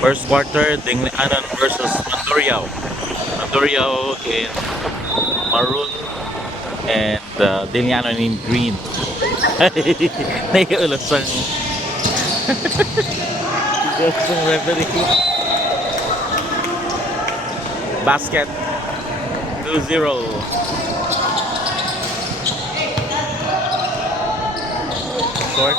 First quarter, Dinglianan versus Mandurriao. Mandurriao in maroon and Dinglianan in green. Naiulasang referee. Basket 2-0. Short.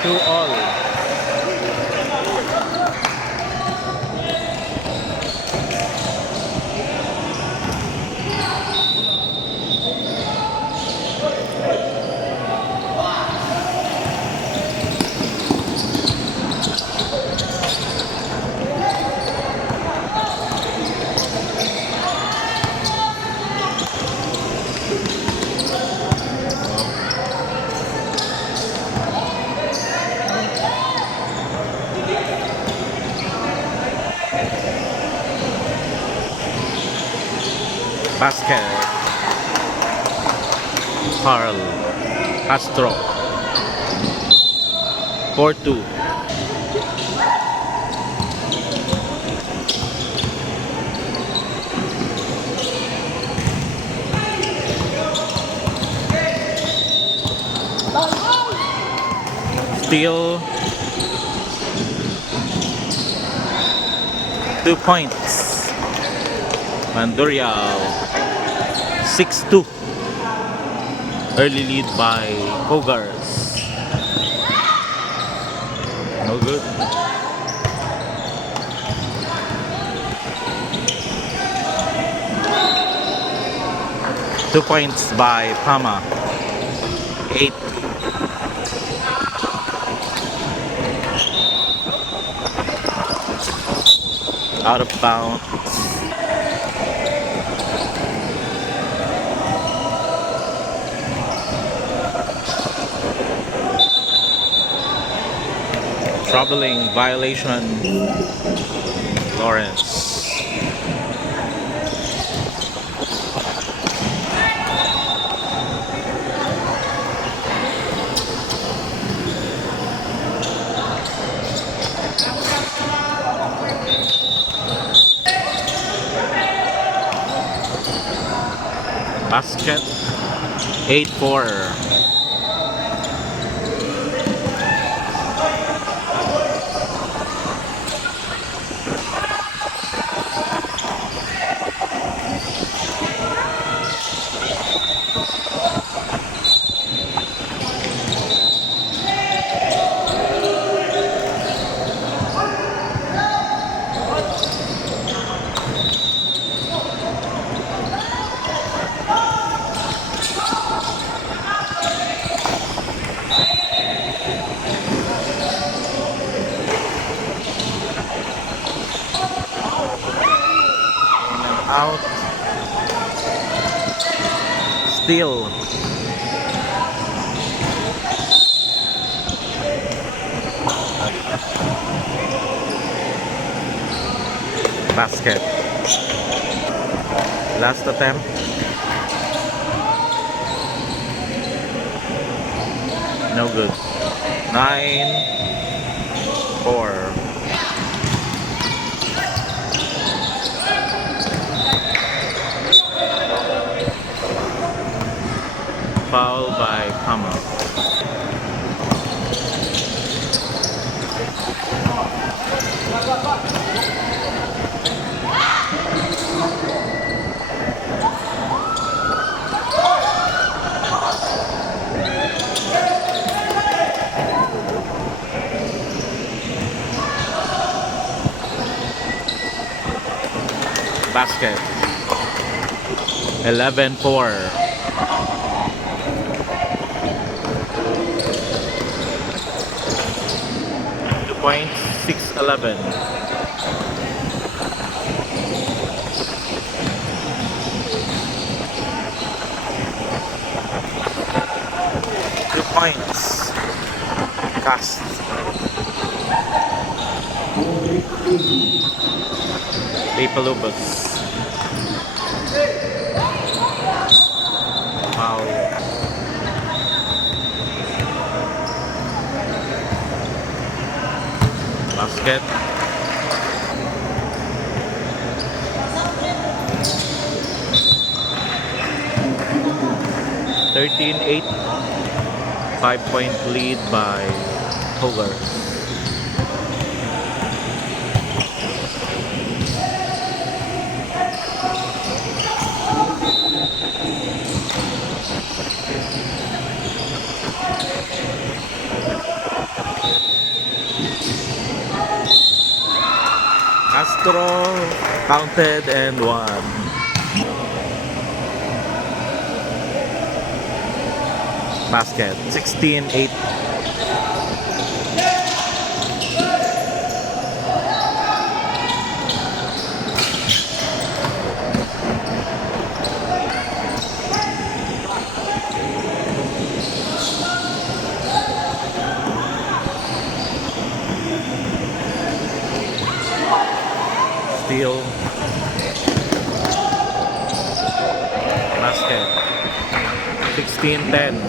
Two all. Basket. Carl Castro. 4-2. Steal. 2 points. Mandurriao 6-2. Early lead by Cougars. No good. Two points by Pama. 8. Out of bounds. Troubling violation. Lawrence. Basket 8-4. Out. Steal. Basket. Last attempt. No good. 9-4. Foul by Pama. Basket. 11-4. Point 6-11. Points. Cast. Papalubas. Basket. 13-8. 5-point lead by Cougars. Castro counted and won. Basket. 16-8. Steal. Basket. 16-10.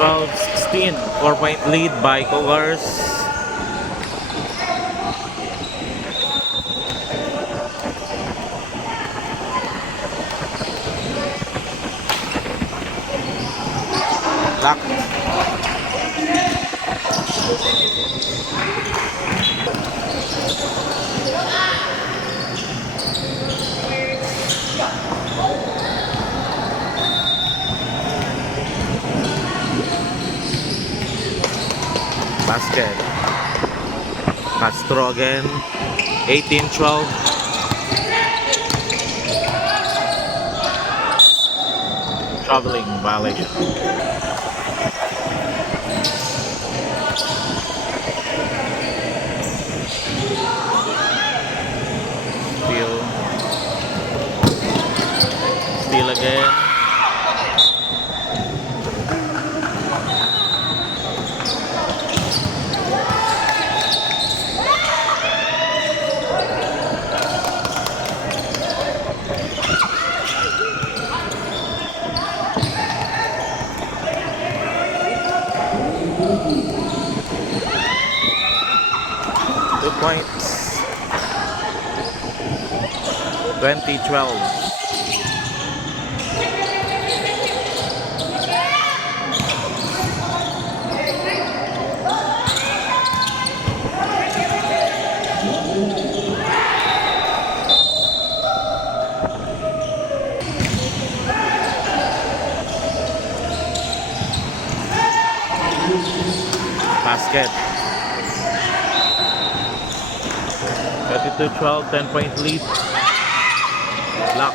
Twelve, 16. 4-point lead by Cougars. Lock. Basket. Castro again. 18-12. Traveling violation. Steal again. Points. 20-12. Basket. 32-12, 10-point lead. Lock.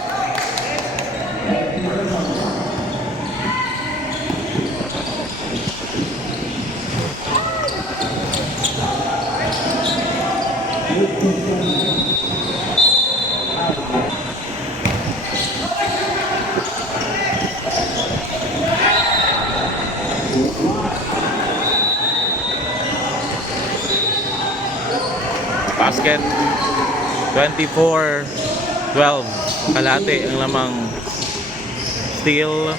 Basket. 24-12. Kalate ang lamang. Steal.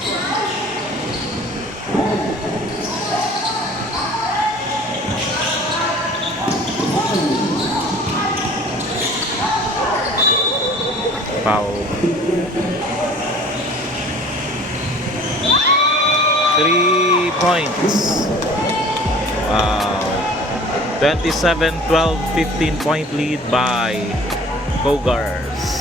Foul. 3 points. Wow. 27-12, 15-point lead by Cougars.